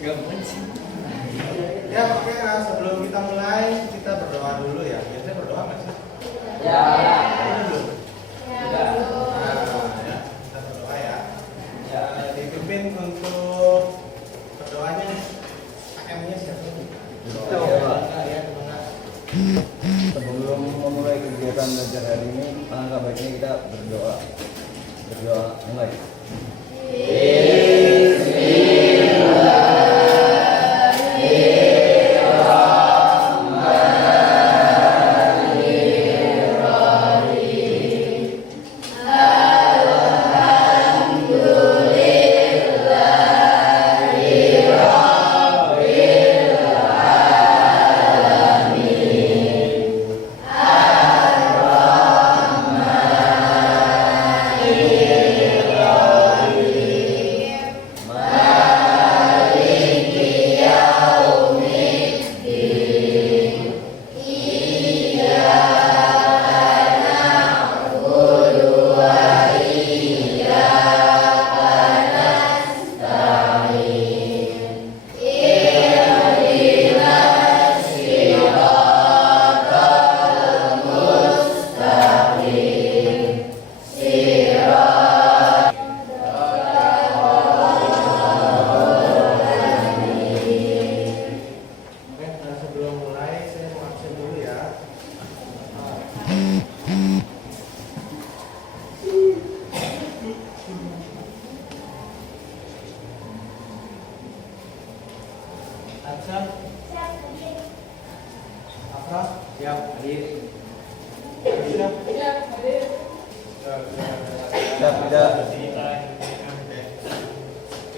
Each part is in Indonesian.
Ya, oke. Sebelum kita mulai, kita berdoa dulu ya. Biasanya berdoa nggak sih? Ya. Dulu. Ya. Ya, kita berdoa ya. Ya, dipimpin untuk berdoanya. AKM-nya siapa? Ya, Sebelum memulai kegiatan belajar hari ini, alangkah baiknya kita berdoa. Berdoa mulai.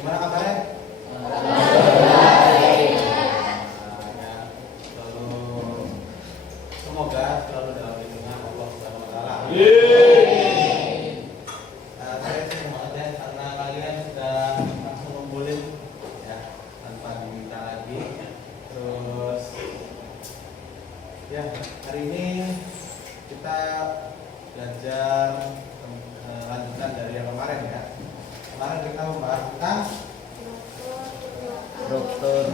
Gimana kabarnya? Semoga selalu dalam lindungan Allah Subhanahu wa taala. Saya senang banget ya karena kalian sudah langsung ngumpulin ya tanpa diminta lagi. Terus ya, hari ini kita belajar lanjutan dari yang kemarin ya. Kemarin kita membahas tentang Dokter.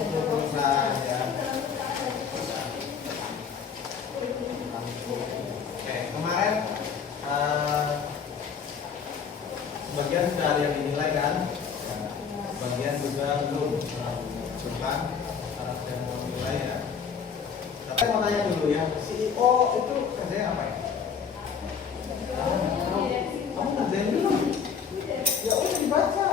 perusahaan ya. Oke, kemarin sebagian sudah ada yang dinilai kan? Sebagian juga belum. Bukan karena saya mau nilai ya. Tapi mau tanya dulu ya, CEO itu kerjanya apa ya? Kamu ngerjain dulu? Ya udah dibaca.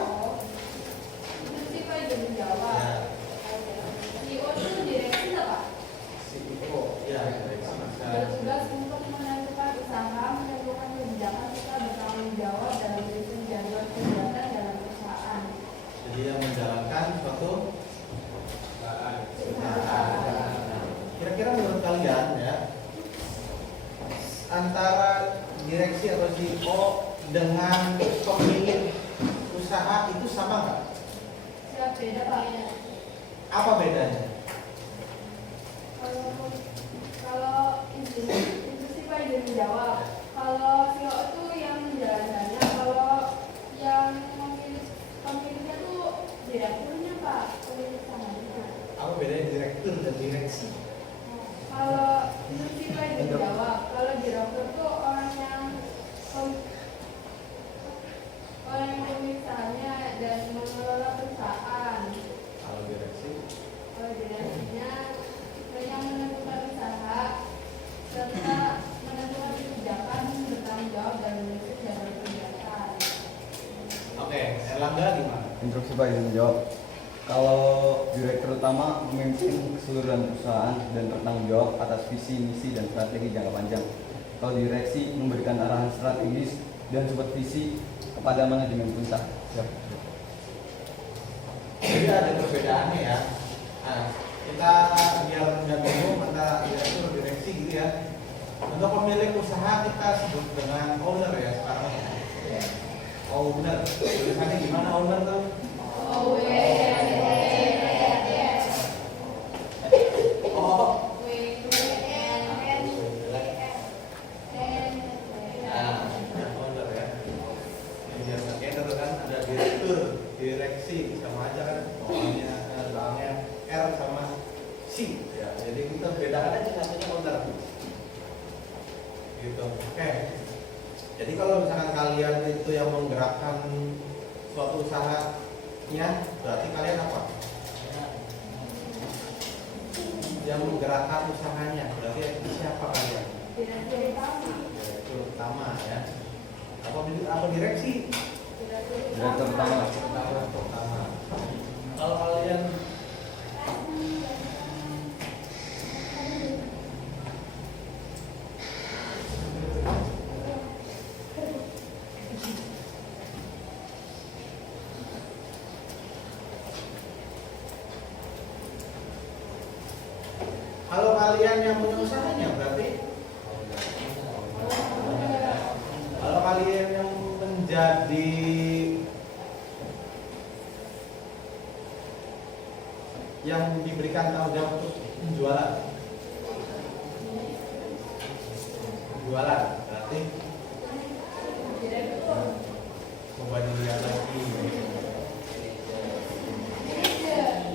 CEO, ya direksi masa. Bertugas untuk menentukan usaha, menentukan kebijakan serta bertanggung jawab dalam menyusun jadwal kegiatan dalam perusahaan. Jadi yang menjalankan suatu usaha. Kira-kira menurut kalian ya, antara direksi atau CEO dengan pemilik usaha itu sama nggak? Siap beda Pak. Apa bedanya? Kalau institusi Pak yang menjawab. Kalau CEO itu yang menjalankannya, kalau yang pemiliknya tuh direkturnya Pak, pemilik usahanya. Apa bedanya direktur dan direksi? Kalau institusi Pak yang menjawab. Kalau direktur tuh orang yang pemilik usahanya dan mengelola perusahaan. Kalau direksi? Kalau direksinya yang menentukan usaha serta menentukan kebijakan, bertanggung jawab dan menyusun jadwal kegiatan. Oke, Erlangga gimana? Instruksi Pak izin menjawab. Kalau direktur utama memimpin keseluruhan perusahaan dan bertanggung jawab atas visi, misi, dan strategi jangka panjang. Kalau direksi memberikan arahan strategis dan supervisi kepada manajemen perusahaan. Jadi ada perbedaannya ya. Nah, kita biar nggak bingung antara direktur direksi gitu ya. Untuk pemilik usaha kita sebut dengan owner ya sekarang. Owner. Tulisannya gimana owner tuh? Owner ya. Ini biar nggak keder kan ada direktur direksi sama aja kan, belakangnya R sama C ya. Jadi kita bedakan aja satunya owner. Gitu. Oke. Jadi kalau misalkan kalian itu yang menggerakkan suatu usahanya, berarti kalian apa? Yang menggerakkan usahanya, berarti siapa kalian? Direktur utama. Direktur utama ya. Apa direksi? Direktur utama. Direktur utama. Kalau kalian yang punya usahanya berarti kalau kalian yang menjadi yang diberikan tanggung jawab untuk penjualan berarti coba dilihat lagi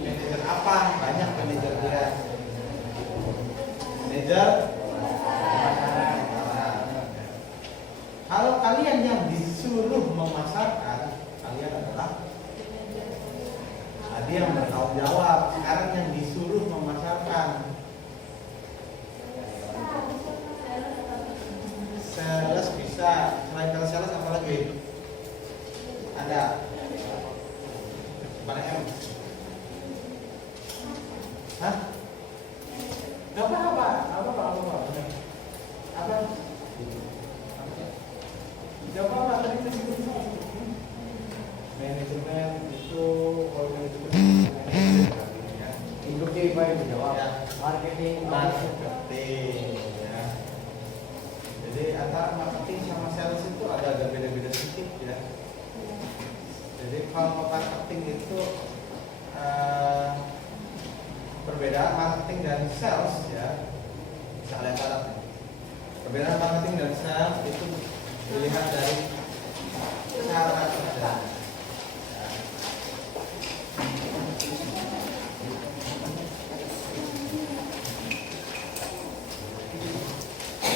manajer apa, banyak manajer dia. Manajer kalau kalian yang disuruh memasarkan, kalian adalah tadi yang bertanggung jawab. Sekarang yang disuruh memasarkan, sales bisa. Selain kalau sales apa lagi? Ada mana M? Hah? Gak apa-apa. Apa? Gak apa-apa. Manajemen itu kalau manajemen Induknya Ipa yang menjawab. Ya. Marketing. Ya. Jadi antara marketing sama sales itu ada beda-beda sedikit ya. Jadi kalau marketing itu perbedaan marketing dan sales ya. Bisa lihat syaratnya. Perbedaan marketing dan sales itu dilihat dari cara kerja.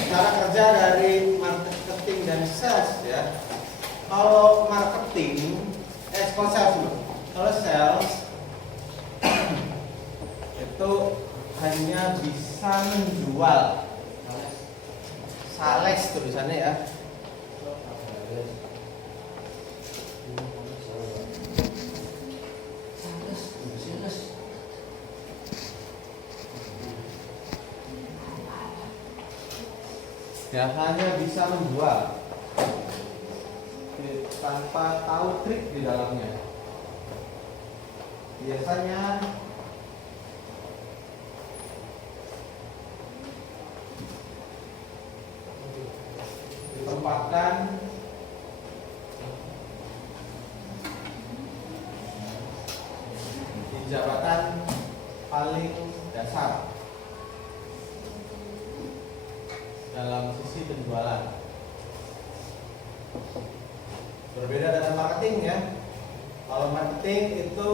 Cara kerja dari marketing dan sales ya. Kalau marketing, kalau sales itu hanya bisa menjual. Sales tulisannya ya. Ya hanya bisa menjual tanpa tahu trik di dalamnya. Biasanya ditempatkan di jabatan paling dasar dalam sisi penjualan. Berbeda dengan marketing ya. Kalau marketing itu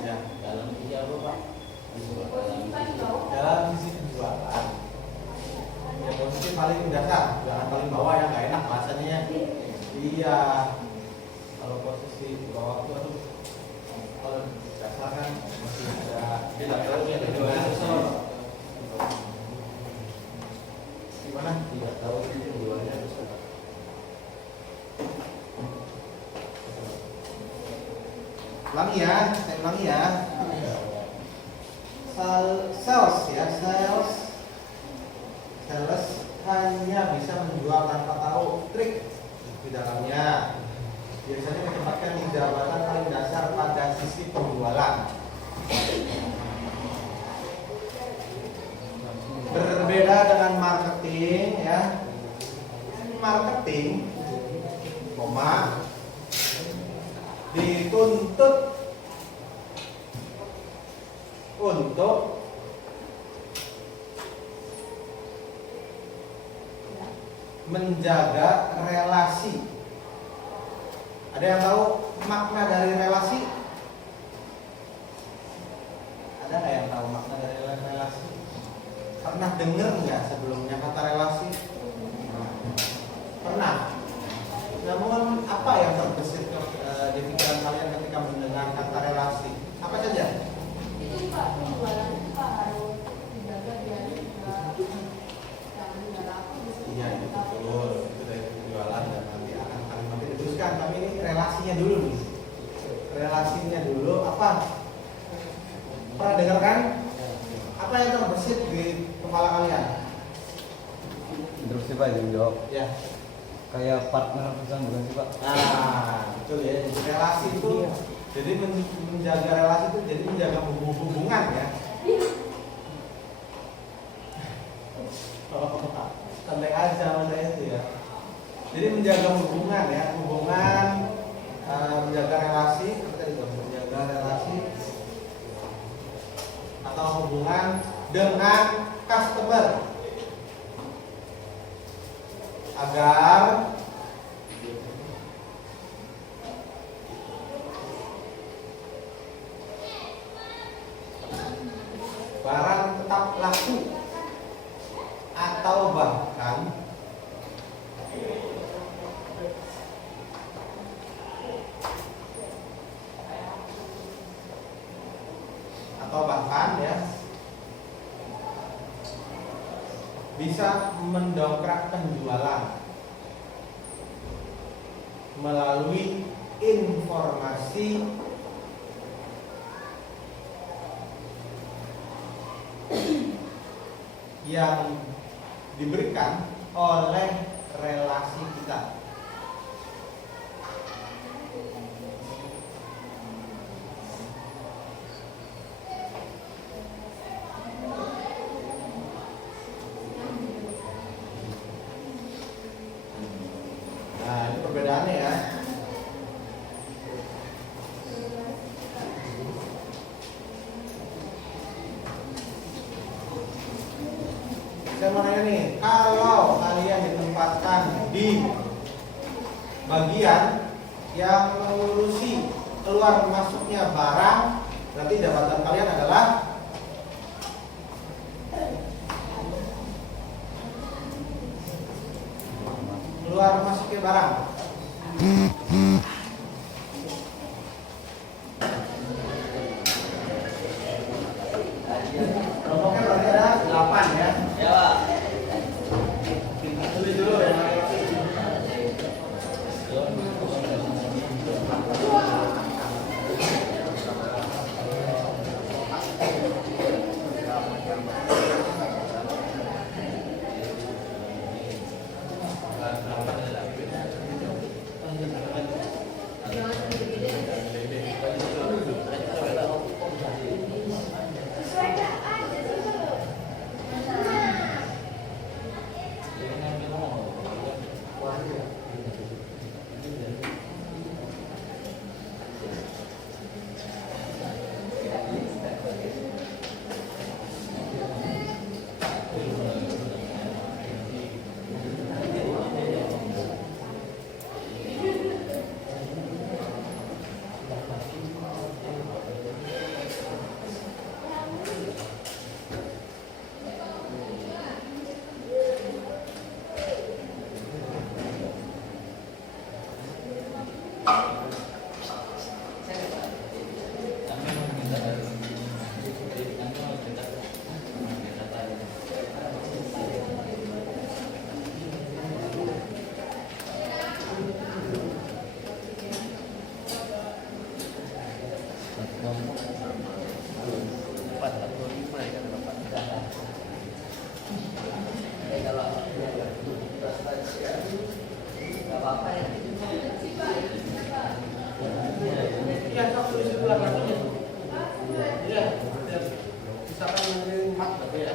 ya dalam sisi apa Pak? Dalam sisi penjualan. Ya posisi paling dasar, jangan paling bawah ya, nggak enak bahasanya. Iya. Kalau posisi di bawah itu kalau dasar kan masih ada beda-bedanya gimana? Tidak tahu sih penjualannya besar. Ulangi ya, saya ulangi ya. Sales ya, sales hanya bisa menjual tanpa tahu trik di dalamnya. Biasanya ditempatkan di jabatan paling dasar pada sisi penjualan. Berbeda dengan marketing ya. Marketing, dituntut untuk menjaga relasi. Ada yang tahu makna dari relasi? Ada nggak yang tahu makna dari relasi? Pernah dengar nggak sebelumnya kata relasi? Pernah. Namun apa yang terbesit di pikiran kalian ketika mendengar kata relasi? Apa saja? Itu Pak, penjualan itu Pak harus dijaga biar jangan nggak laku di situ. Iya, itu betul. Itu dari penjualan dan nanti akan kalimat diteruskan. Tapi ini relasinya dulu nih. Relasinya dulu apa? Pernah dengar kan? Apa yang terbesit di kepala kalian? Terus sih Pak yang jawab. Ya. Kayak partner perusahaan bukan sih Pak? Nah, betul ya. Relasi itu jadi menjaga relasi itu jadi menjaga hubungan ya. Santai aja sama saya itu ya. Jadi menjaga hubungan ya, hubungan menjaga relasi, apa tadi Bang? Menjaga relasi atau hubungan dengan customer agar barang tetap laku atau bahkan ya bisa mendongkrak penjualan melalui informasi yang diberikan oleh relasi kita. Nah, ini perbedaannya ya. Saya mau nanya nih, kalau kalian ditempatkan di bagian yang mengurusi keluar masuknya barang, berarti jabatan kalian adalah keluar masuknya barang. Kelompoknya berarti ada 8 ya. Ya Pak. Tulis dulu ya. Iya, sok tulis dulu lah kartunya. Iya, misalkan nanti 4 berarti ya.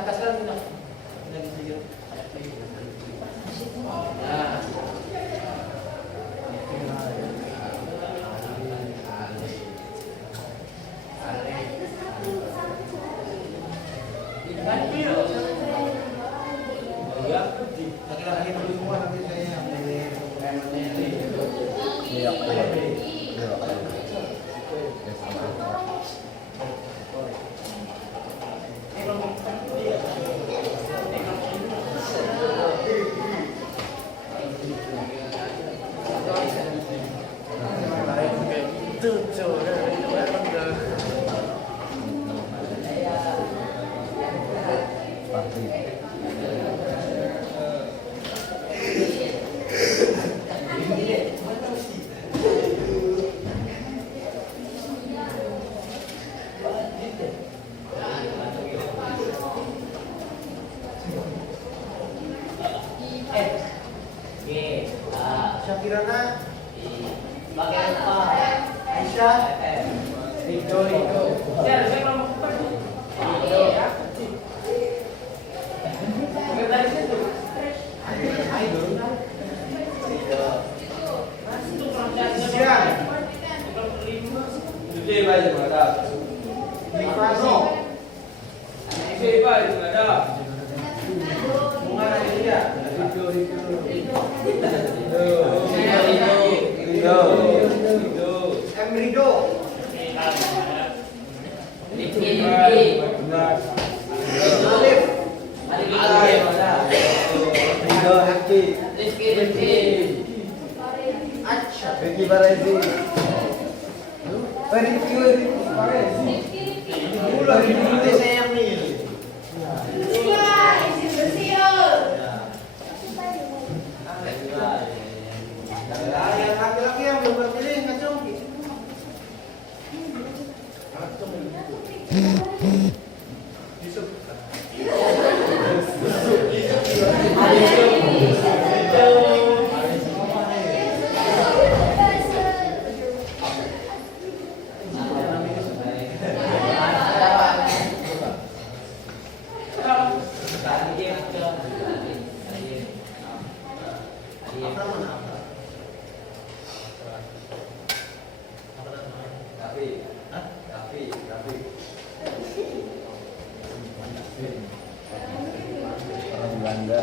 Atas kan sudah sedikit. Nah. Laki-laki dulu semua nanti saya yang milih ini. Iya. Iya. Oke, sama. Pasti. Syakirana, Bagian apa? Aisyah, Rido. Aidul, Sian, Rifano, Bunga Nadia, Emrido, Alif, Rido, Rifki, Acha, Rifki Barezi. Rifki Barezi. Ular ini saya yang milih. Yang laki-laki yang belum terpilih ngacung. Yusuf. Apa mana apa? Apa nama? Rafi. Orang Belanda.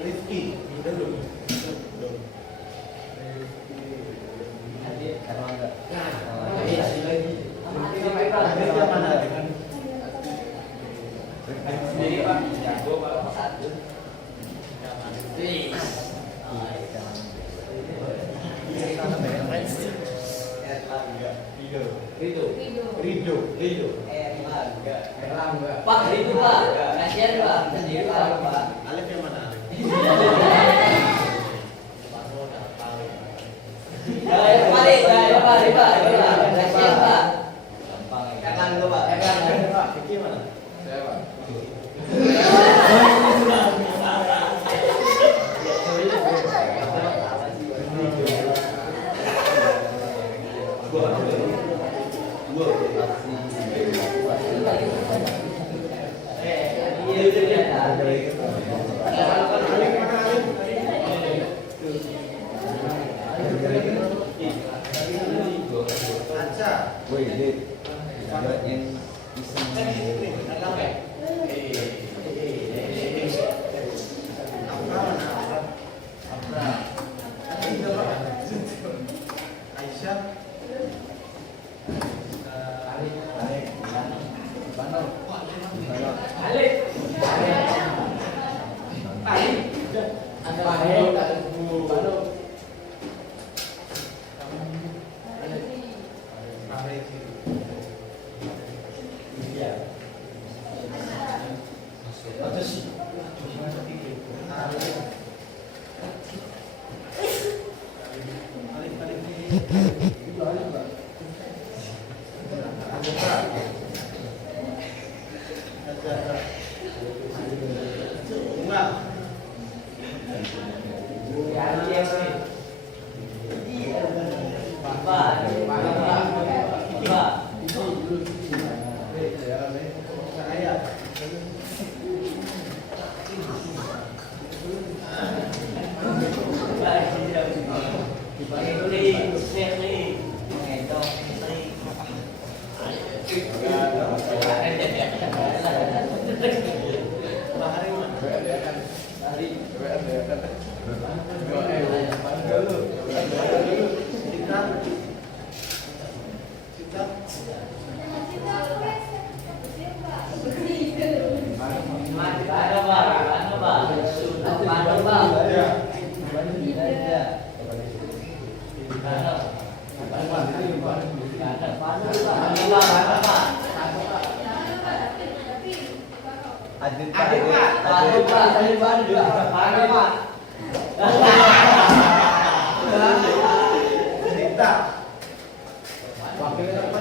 Rifki, Erlangga. Rifki mana? Rido. Pak, itu Pak. Kasihan Pak. Sendiri Pak. Alif yang mana? Balik, Pak. Kasihan Pak. Kakak dulu Pak. Rifki mana? Acha. Woi, Dit. Yang iseng. Aisyah. Adit Adit Pak. Adit Pak. Adit Pak. Adit Pak. Adit Pak. Cerita. Wakilnya apa?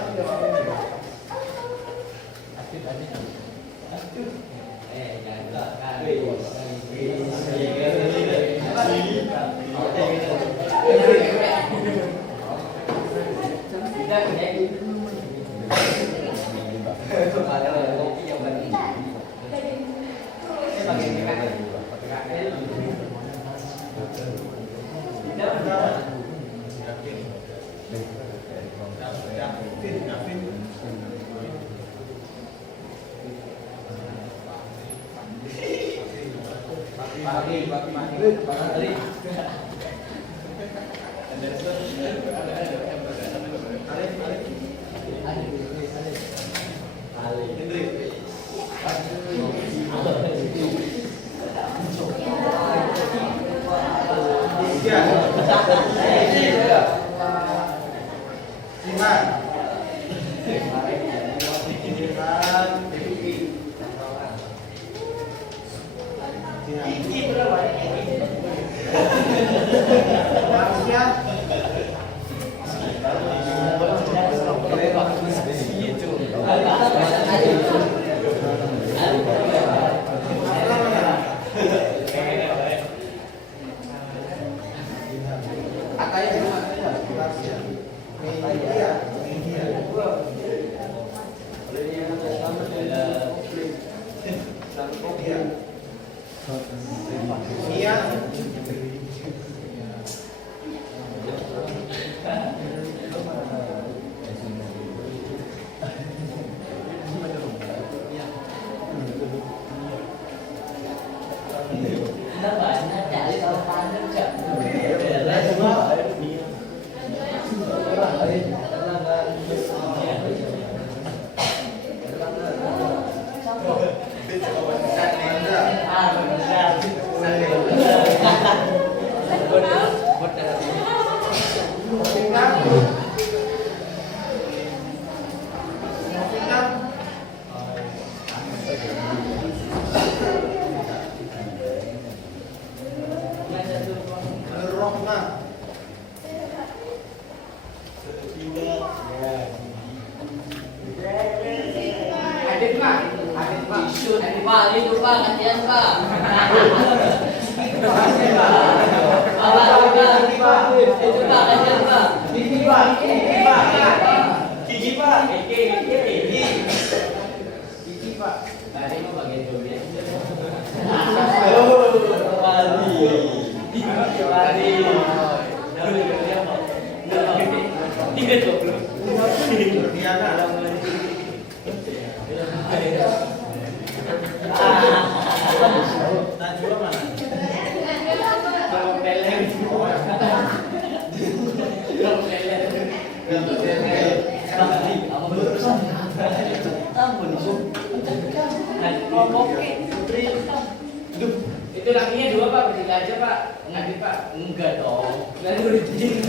Itu lakinya 2 Pak, bertiga aja Pak. Ngadit Pak. Enggak dong. Enggak rutin.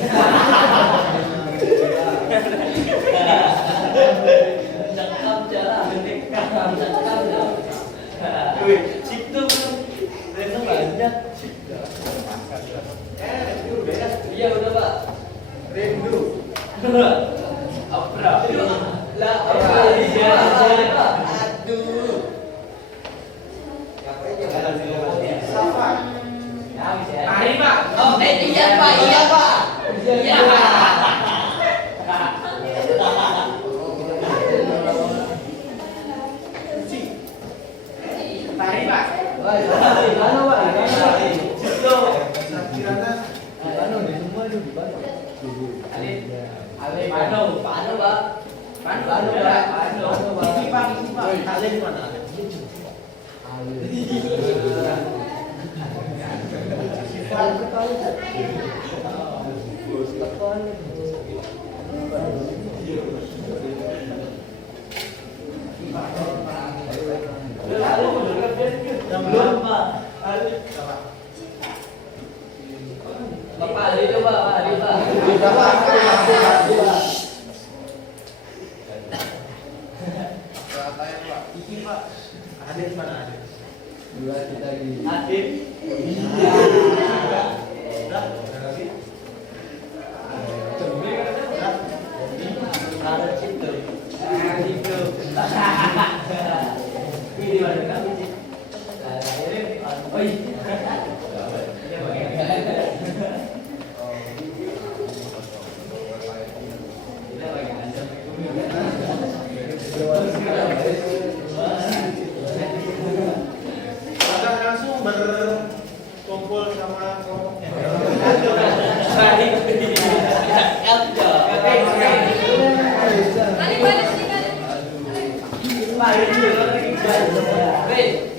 Cakap jalan, cakap jalan. Wih, situ Rena banyak. Iya udah Pak. Rindu. Abra. Lah, apa dia? Aduh. Safa. Mari Pak. Oh, iya Pak, iya Pak. Iya Pak. Mari Pak. Mana Pak? Sakirana. Ale Pano Pak. Pano Pak. Iki Pak. Ale di mana? Belum Pak. Bapak Ali itu Pak, Pak Ali Pak. Iki Pak. Adit mana Adit? Dua kita di Adit. Udah lagi. Ada situ. Itu. Ini mana kan? Oh iya. Ini bagaimana? Ini bagaimana? Agak langsung berkumpul sama kelompoknya. Baik. Elja. Balik sini balik. Baik juga lagi. Baik.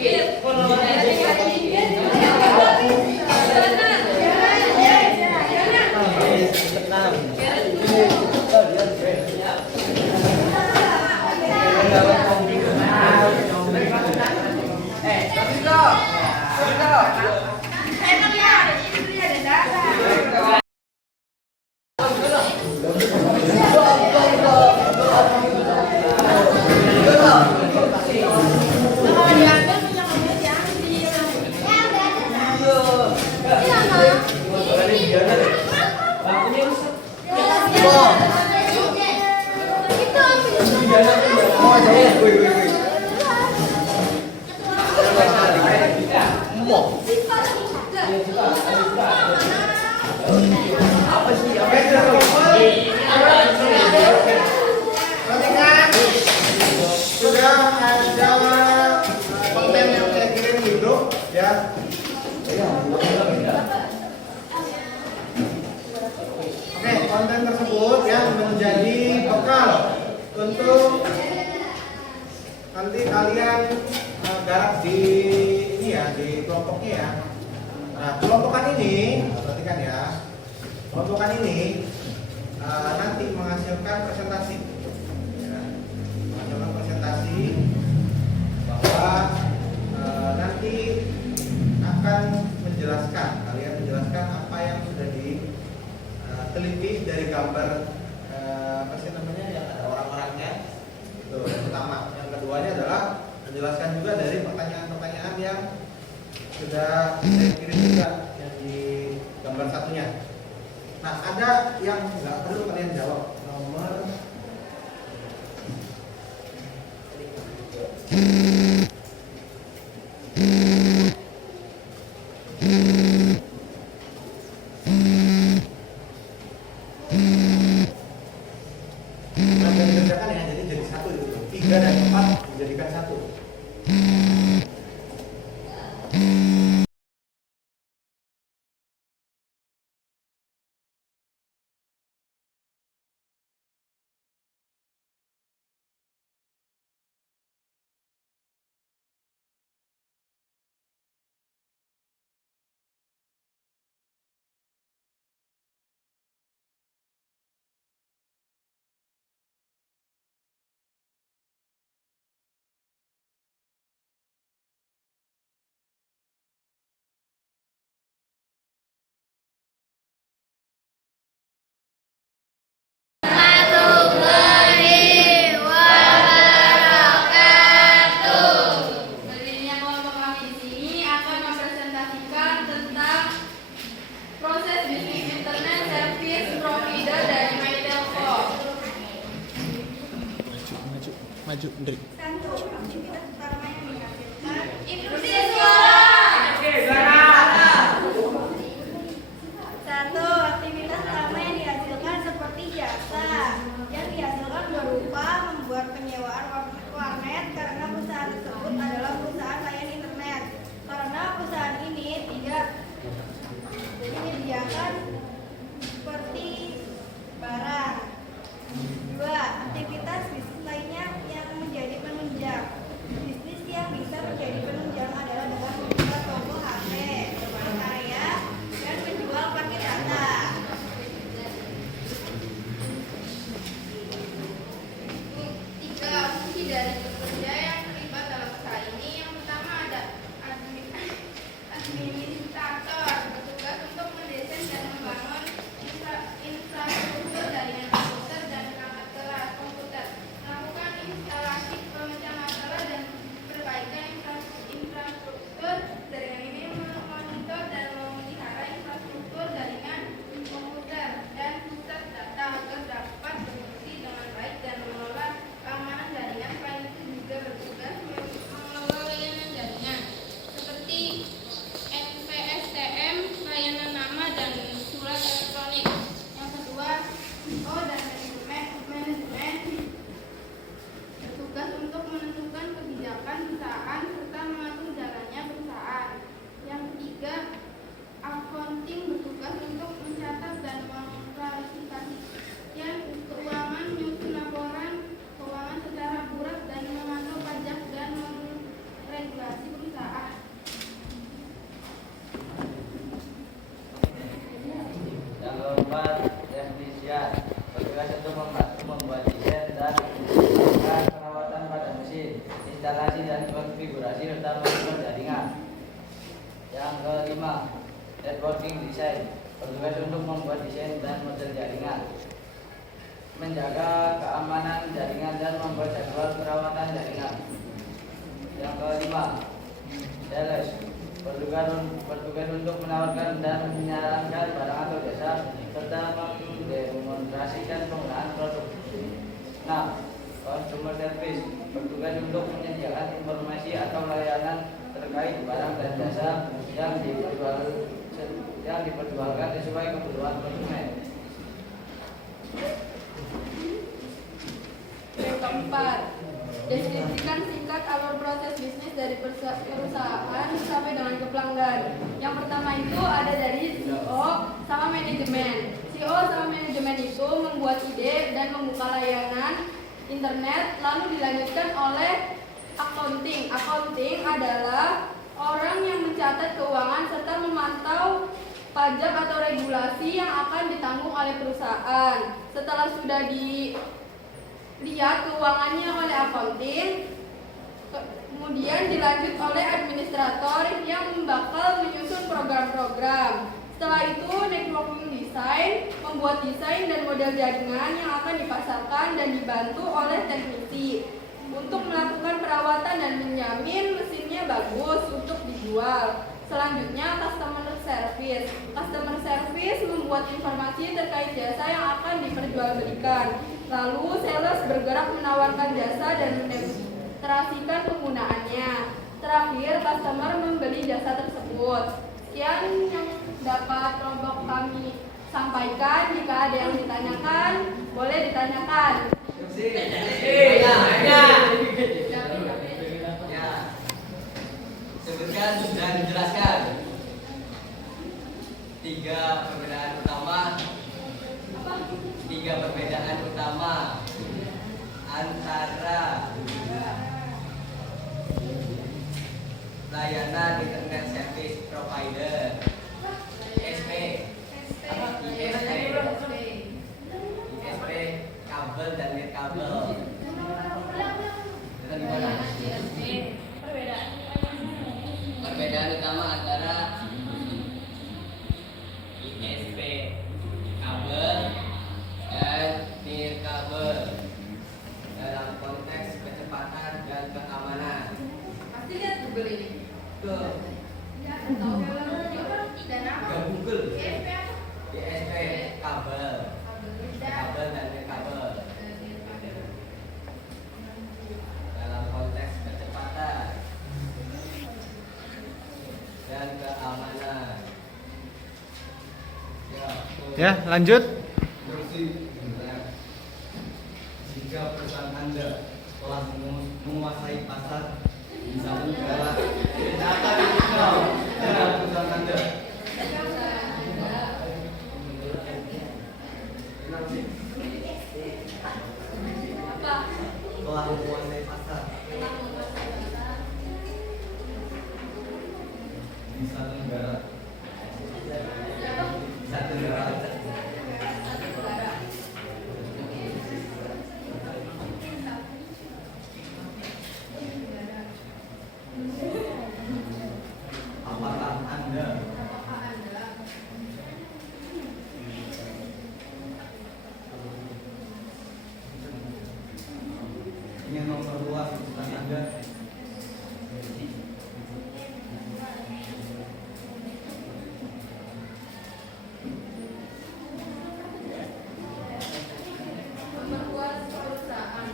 Sudah ada konten yang saya kirim di grup ya. Oke, konten tersebut yang menjadi bekal untuk nanti kalian garap di ini ya, di kelompoknya ya. Nah, kelompokan ini, perhatikan ya. Kelompokan ini nanti menghasilkan presentasi. Ya, menghasilkan presentasi bahwa nanti akan menjelaskan, kalian menjelaskan apa yang sudah diteliti dari gambar apa sih namanya yang ada orang-orangnya. Itu yang pertama. Yang keduanya adalah menjelaskan juga dari pertanyaan-pertanyaan yang sudah saya kirim juga yang di gambar satunya. Nah, ada yang nggak perlu kalian jawab. Nomor nah, dikerjakan ya, jadi satu itu. 3 dan 4 dijadikan satu. konfigurasi serta monitor jaringan. Yang kelima, networking design, bertugas untuk membuat desain dan model jaringan, menjaga keamanan jaringan dan membuat jadwal perawatan jaringan. Yang kelima, sales, bertugas untuk menawarkan dan menyarankan barang atau jasa serta mendemonstrasikan penggunaan produk. Nah, customer service, bertugas untuk menyediakan informasi atau layanan terkait barang dan jasa yang diperjualkan sesuai kebutuhan konsumen. Yang keempat, deskripsikan singkat alur proses bisnis dari perusahaan sampai dengan ke pelanggan. Yang pertama itu ada dari CEO sama manajemen. CEO sama manajemen itu membuat ide dan membuka layanan internet, lalu dilanjutkan oleh accounting. Accounting adalah orang yang mencatat keuangan serta memantau pajak atau regulasi yang akan ditanggung oleh perusahaan. Setelah sudah dilihat keuangannya oleh accounting, kemudian dilanjut oleh administrator yang bakal menyusun program-program. Setelah itu networking design membuat desain dan model jaringan yang akan dipasarkan dan dibantu oleh teknisi untuk melakukan perawatan dan menjamin mesinnya bagus untuk dijual. Selanjutnya customer service. Customer service membuat informasi terkait jasa yang akan diperjualbelikan. Lalu sales bergerak menawarkan jasa dan mendemonstrasikan penggunaannya. Terakhir, customer membeli jasa tersebut. Sekian yang dapat kelompok kami sampaikan. Jika ada yang ditanyakan, boleh ditanyakan. Sebutkan dan jelaskan 3 perbedaan utama antara layanan internet service provider ISP, kabel dan nirkabel. Perbedaan utama antara ISP, kabel, dan nirkabel dalam konteks kecepatan dan keamanan. Pasti lihat Google ini. Tuh, Dan apa? ke Google. ISP apa? ISP, kabel, kabel dan nirkabel dalam konteks kecepatan dan keamanan. Ya, lanjut. Instruksi jika perusahaan Anda telah menguasai pasar di satu negara, data digital dengan perusahaan Anda. Apa? Telah menguasai pasar di satu negara. Satu negara. Apakah Anda ingin memperluas usaha Anda? Memperluas perusahaan.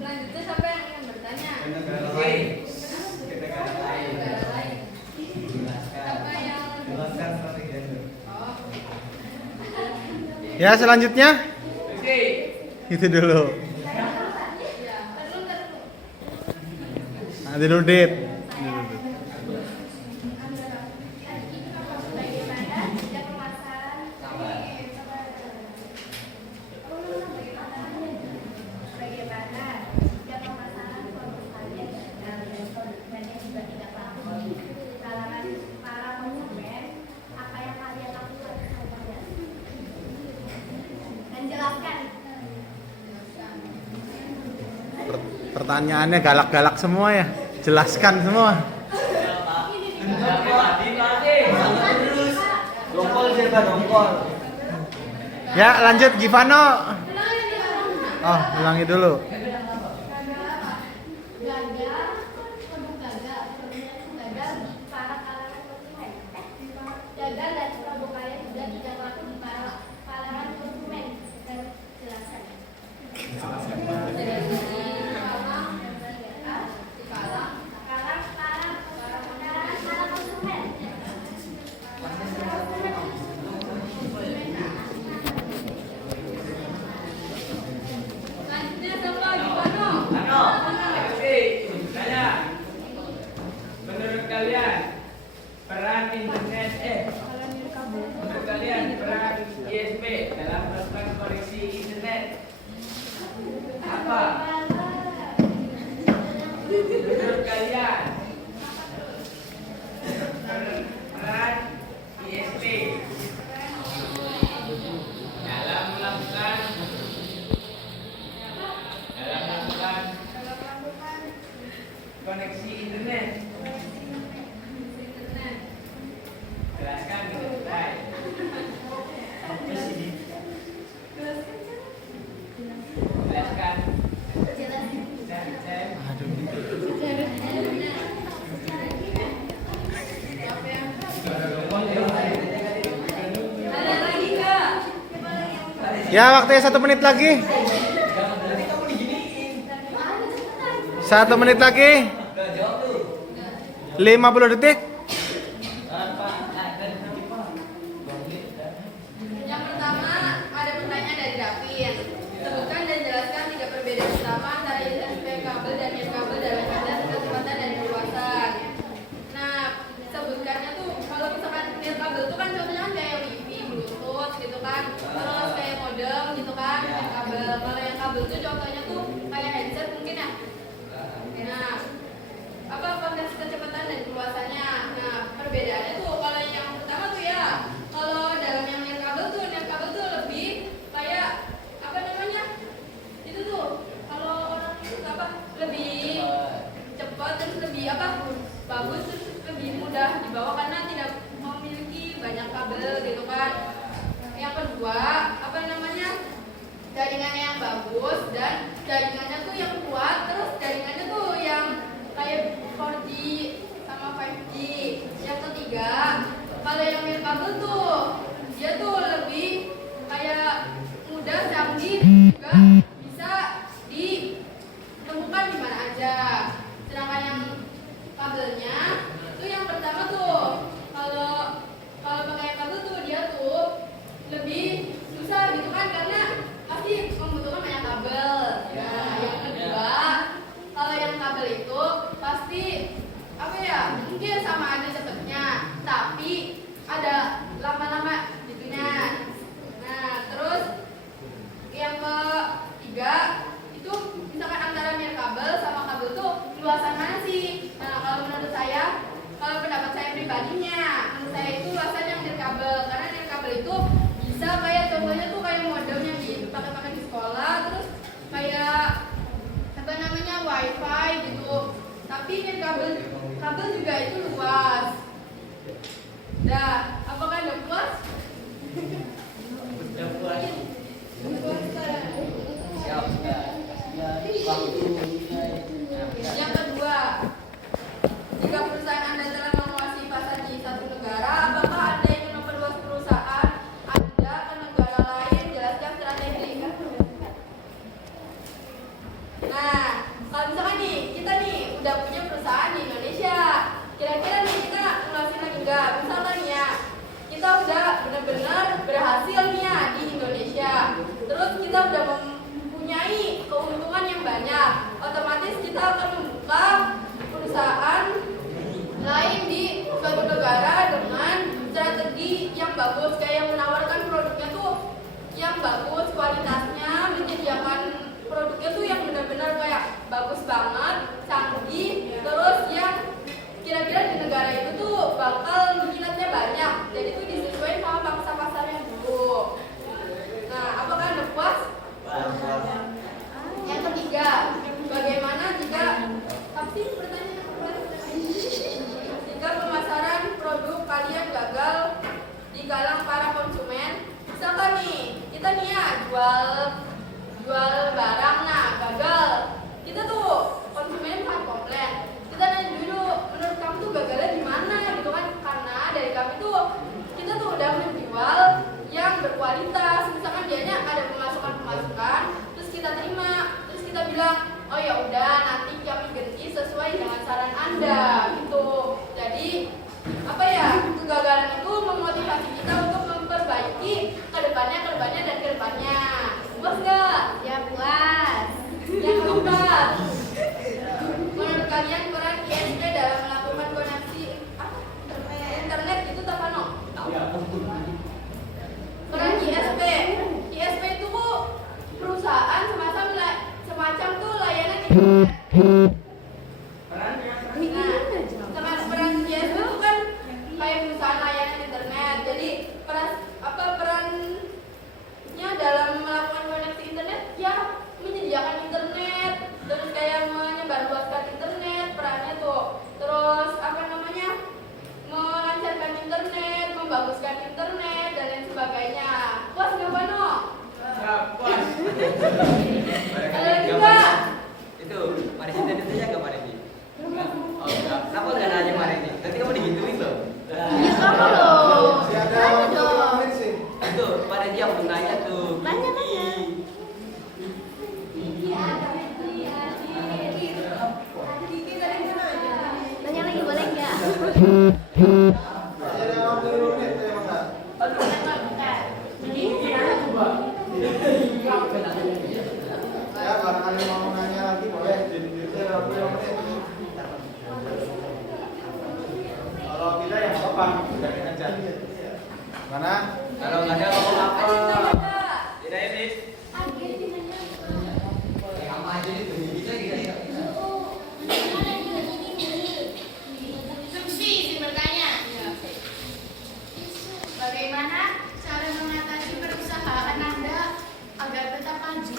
Selanjutnya siapa yang ingin bertanya? Ke negara lain. Ke negara lain. Negara lain. Jelaskan. Apa yang Jelaskan strategi Anda. oh. Ya, selanjutnya itu dulu. Ya, perlu. Nanti dulu, Dit. Menjelaskan. Pertanyaannya galak-galak semua ya. Jelaskan semua. Dongkol siapa dongkol? Ya, lanjut Givano. Oh, ulangi dulu. Gagal dan produk kalian juga tidak laku di kalangan konsumen. Jelaskan. Selanjutnya siapa? Gimana? Saya. Menurut kalian peran internet menurut kalian peran ISP dalam melakukan koneksi internet apa? Menurut kalian peran ISP dalam melakukan koneksi internet. Jelaskan dengan baik. Jelaskan. Ada lagi nggak? Ya, waktunya 1 menit lagi. 1 menit lagi. 50 detik. Yang pertama ada pertanyaan dari Davin. Sebutkan dan jelaskan 3 perbedaan utama antara ISP kabel dan NIR kabel dalam batas kecepatan dan keluasan. Nah, sebutkannya tuh kalau misalkan NIR kabel tuh kan contohnya kan kayak wifi, bluetooth gitu kan, terus kayak modem gitu kan, NIR kabel. Kalau yang kabel tuh contohnya tuh kayak headset mungkin ya. Nah, apa konteks kecepatan dan keluasannya? Nah, perbedaannya tuh kalau yang pertama tuh ya, kalau dalam yang NIR kabel tuh lebih kayak apa namanya? Itu tuh kalau orang itu apa? Lebih cepat terus lebih apa? Bagus terus lebih mudah dibawa karena tidak memiliki banyak kabel gitu kan. Yang kedua, apa namanya? Jaringannya yang bagus dan jaringannya tuh yang kuat, terus jaringannya tuh yang kayak 4G sama 5G. Yang ketiga, kalau yang NIR kabel tuh dia tuh lebih kayak mudah, canggih, juga bisa ditemukan di mana aja. Sedangkan yang kabelnya tuh yang pertama tuh kalau pakai kabel tuh dia tuh lebih susah gitu kan karena pasti membutuhkan banyak kabel. Nah, yang kedua, kalau yang kabel itu pasti apa ya? Mungkin sama aja cepatnya, tapi ada lama-lama gitunya. Nah, terus yang ketiga itu misalkan antara NIR kabel sama kabel tuh luasan mana sih? Nah, kalau menurut saya, kalau pendapat saya pribadinya, menurut saya itu luasan yang NIR kabel karena NIR kabel itu bisa kayak contohnya tuh kayak modem yang dipakai di sekolah, terus kayak apa namanya wifi gitu. Tapi NIR kabel juga itu luas. Dah, apakah udah puas? Udah puas. Siap. Yang kedua, jika perusahaan Anda telah menguasai pasar di satu negara, apakah Anda ingin memperluas perusahaan Anda ke negara lain? Jelaskan strategi. Nah, kalau misalkan nih, kita nih udah punya perusahaan di Indonesia, kira-kira nih kita ngelasin lagi nggak? Misalkan ya, kita udah benar-benar berhasil nih ya di Indonesia, terus kita udah mempunyai keuntungan yang banyak, otomatis kita akan membuka perusahaan lain di suatu negara dengan strategi yang bagus, kayak yang menawarkan produknya tuh yang bagus, kualitasnya, menyediakan produknya tuh yang benar-benar kayak bagus banget, canggih, terus yang kira-kira di negara itu tuh bakal minatnya banyak, jadi tuh disesuaikan sama bangsa pasarnya dulu. Nah, apakah Anda puas? kita nih ya jual barang, nah gagal. Kita tuh konsumen sangat komplain. Kita nanya dulu, menurut kamu tuh gagalnya di mana gitu kan? Karena dari kami tuh kita tuh udah menjual yang berkualitas. Misalkan dianya ada pemasukan, terus kita terima, terus kita bilang, oh ya udah nanti kami ganti sesuai dengan saran Anda gitu. Jadi apa ya, kegagalan itu memotivasi kita untuk memperbaiki kedepannya. Puas nggak? Ya puas. Yang keempat, menurut kalian peran ISP dalam melakukan koneksi internet itu apa no? Peran ISP itu perusahaan semacam tuh layanan internet. Nah, peran ISP itu kan kayak perusahaan layanan internet. Jadi perannya dalam melakukan koneksi internet ya menyediakan internet, terus kayak menyebarluaskan internet perannya tuh. Terus melancarkan internet, membaguskan internet dan lain sebagainya. Puas nggak Pano? Puas. Ada lagi nggak? Itu presiden itu ya nggak Pak Reni? Oh enggak. Kenapa nggak nanya Pak Reni? Nanti kamu digituin loh. Ya sama loh. Ada dong. Itu Pak Reni yang bertanya tuh. Tanya. Tanya lagi boleh nggak? Ya, kalau kalian mau nanya lagi boleh. Kalau tidak ya nggak apa-apa, udahin aja. Mana? Kalau nggak ada ngomong apa? Tidak ini. Sama aja itu. Bisa gitu ya. Bagaimana cara mengatasi perusahaan Anda agar tetap maju?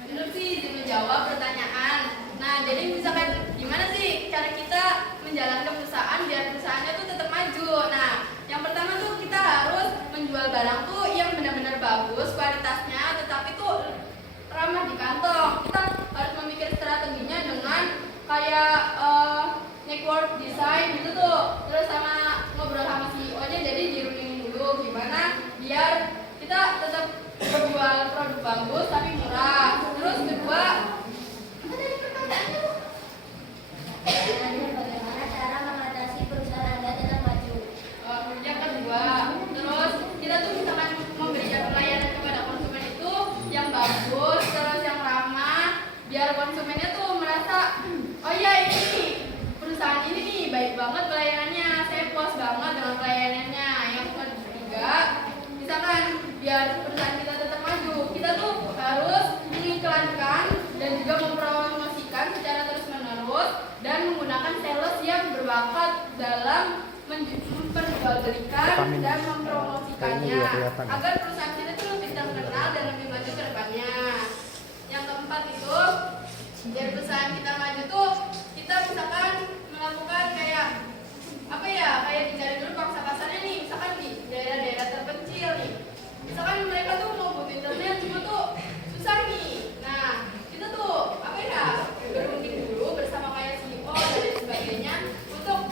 Menurut sih menjawab pertanyaan. Nah, jadi misalkan gimana sih cara kita menjalankan perusahaan biar perusahaannya tuh tetap maju? Nah, yang pertama tuh kita harus menjual barang tuh yang benar-benar bagus kualitasnya, tetapi tuh ramah di kantong. Kita harus memikir strateginya dengan kayak network design gitu tuh. Terus sama ngobrol sama CEO-nya, jadi dirundingin dulu gimana biar kita tetap menjual produk bagus tapi murah. Terus kedua, apa tadi pertanyaannya Bu? Bagaimana cara mengatasi perusahaan Anda tetap maju? Yang kedua, terus kita tuh misalkan memberikan pelayanan kepada konsumen itu yang bagus, terus yang ramah, biar konsumennya tuh merasa, oh iya ini nih, perusahaan ini nih baik banget pelayanannya, saya puas banget dengan pelayanannya. Yang ketiga, misalkan biar perusahaan kita tetap maju, kita tuh harus mengiklankan dan juga mempromosikan secara terus-menerus dan menggunakan sales yang berbakat dalam memperjualbelikan dan mempromosikannya agar perusahaan kita itu lebih terkenal dan lebih maju ke depannya. Yang keempat itu, biar perusahaan kita maju tuh kita misalkan melakukan kayak apa ya, kayak dicari dulu pangsa pasarnya nih, misalkan di daerah-daerah terpencil nih, misalkan mereka tuh mau butuh internet cuma tuh susah nih. Nah, kita tuh apa ya, berunding dulu bersama kayak CEO dan lain sebagainya untuk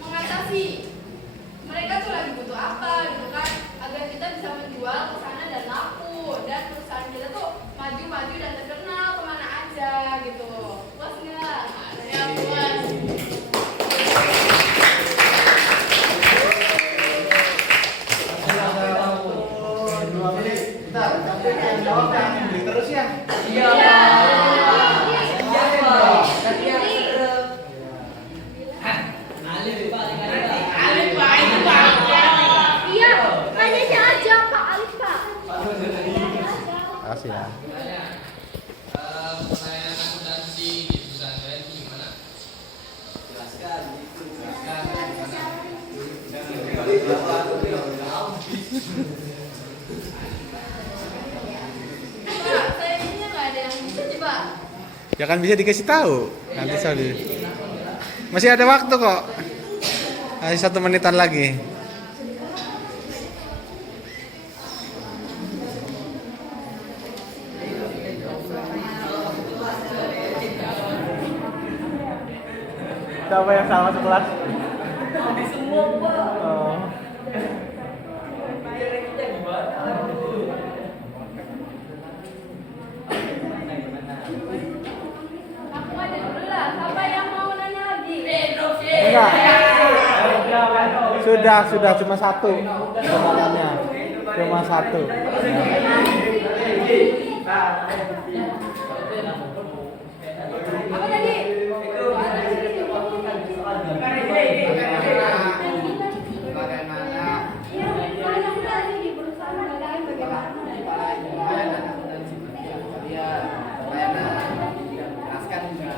mengatasi mereka tuh lagi butuh apa gitu kan, agar kita bisa menjual ke sana dan laku dan perusahaan kita tuh maju dan terkenal kemana aja gitu. Puas nggak? Ya puas. Jawab terus ya. Iya. Iya, tanya aja Pak Alif Pak. Kasih ya. Pelayanan akuntansi di perusahaan saya itu gimana? Jelaskan. Pak, saya ini nggak ada yang bisa sih Pak. Ya kan bisa dikasih tahu. Nanti sorry. Masih ada waktu kok. Masih 1 menitan lagi. Siapa yang sama sekelas? Semua Pak. Oh. Aku aja dulu lah. Siapa yang mau nanya lagi? Enggak. Sudah cuma satu pertanyaannya. Cuma satu. Apa tadi? Bagaimana Iya, banyak tadi di perusahaan lain bagaimana? kalian jelaskan juga.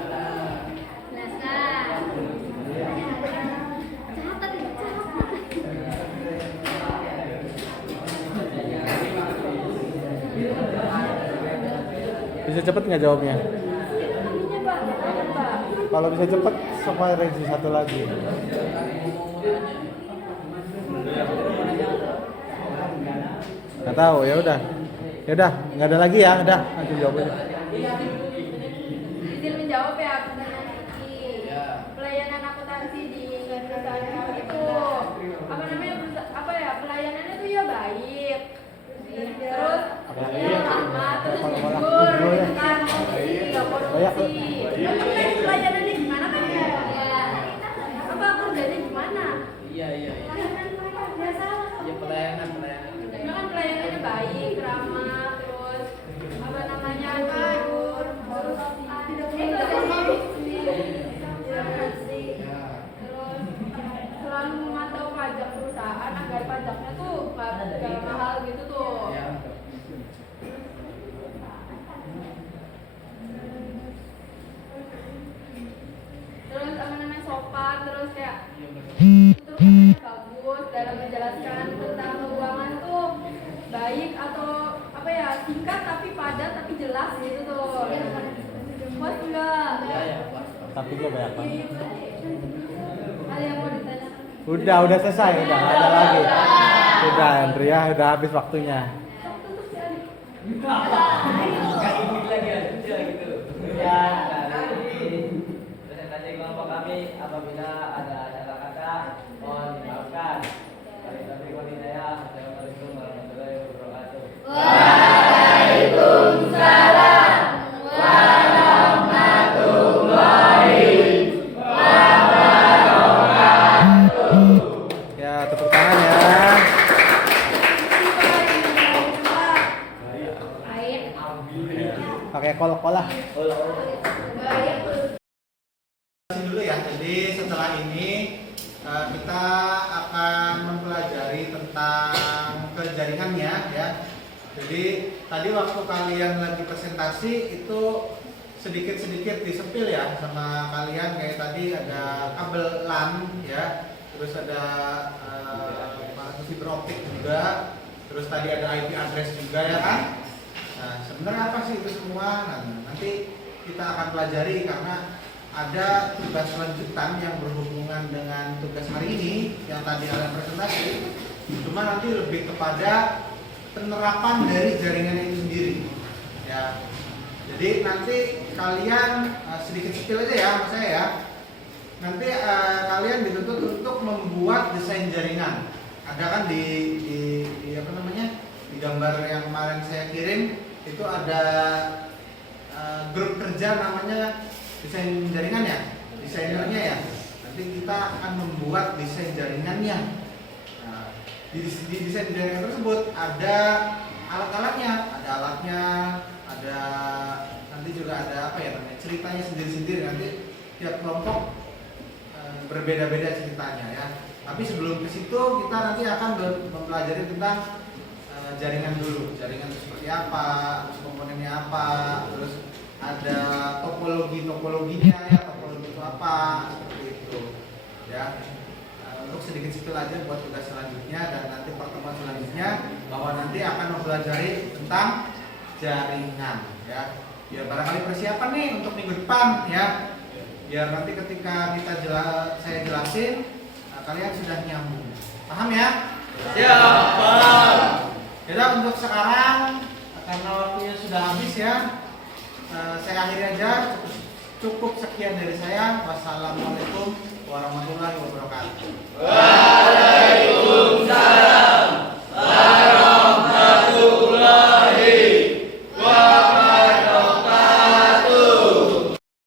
Bisa cepet nggak jawabnya? Ininya, Pak. Tanya, Pak. Kalau bisa cepet, sama Rezi satu lagi. Nggak tahu, ya udah, nggak ada lagi ya, udah nanti jawab aja. Izin menjawab ya pertanyaan Kiki. Pelayanan akuntansi di perusahaan kami itu apa namanya pelayanannya tuh ya baik. Terus ya lama, terus jujur, bentar korupsi, nggak korupsi. Tapi pelayanannya gimana kan ya? Apa kerjanya gimana? Iya. Pelayanan biasa. Ya pelayanan. Cuma kan pelayanannya baik, ramah, terus apa namanya jujur, terus tidak korupsi, terus selalu memantau pajak perusahaan agar pajaknya tuh nggak mahal gitu tuh. Terus apa namanya sopan, terus kayak terus bagus dalam menjelaskan tentang keuangan tuh baik atau apa ya singkat tapi padat tapi jelas gitu tuh. Puas enggak? Tapi gue banyak banget. Ada yang mau ditanya? Udah selesai, udah nggak ada lagi. Udah Andrea, ya, udah habis waktunya. Presentasi kelompok kami apabila ada kata-kata mohon dimaafkan. Kami wanita. Assalamualaikum warahmatullahi wabarakatuh. Waalaikumsalam Ya, tepuk tangan ya. Pakai kolak-kolak. Dulu ya. Jadi setelah ini kita akan mempelajari tentang kejaringannya ya. Jadi tadi waktu kalian lagi presentasi itu sedikit-sedikit disepil ya sama kalian, kayak tadi ada kabel LAN ya, terus ada fiber optik juga, terus tadi ada IP address juga ya kan. Nah, sebenarnya apa sih itu semua? Nah, nanti kita akan pelajari karena ada tugas lanjutan yang berhubungan dengan tugas hari ini yang tadi ada presentasi. Cuma nanti lebih kepada penerapan dari jaringan itu sendiri. Ya. Jadi nanti kalian sedikit skill aja ya sama saya ya. Nanti kalian dituntut untuk membuat desain jaringan. Ada kan di apa namanya? Di gambar yang kemarin saya kirim itu ada grup kerja namanya desain jaringannya, desainernya ya. Nanti kita akan membuat desain jaringannya. Nah, di desain jaringan tersebut ada alat-alatnya, ada nanti juga ada apa ya namanya ceritanya sendiri-sendiri. Nanti tiap kelompok berbeda-beda ceritanya ya. Tapi sebelum ke situ kita nanti akan mempelajari tentang jaringan dulu. Jaringan itu seperti apa, terus komponennya apa, terus ada topologinya ya, topologi itu apa, seperti itu ya. Untuk sedikit spill aja buat tugas selanjutnya dan nanti pertemuan selanjutnya bahwa nanti akan mempelajari tentang jaringan ya. Biar barangkali persiapan nih untuk minggu depan ya. Biar nanti ketika saya jelasin kalian sudah nyambung. Paham ya? Siap, Pak. Jadi untuk sekarang karena waktunya sudah habis ya, saya akhiri aja. cukup sekian dari saya. Wassalamualaikum warahmatullahi wabarakatuh.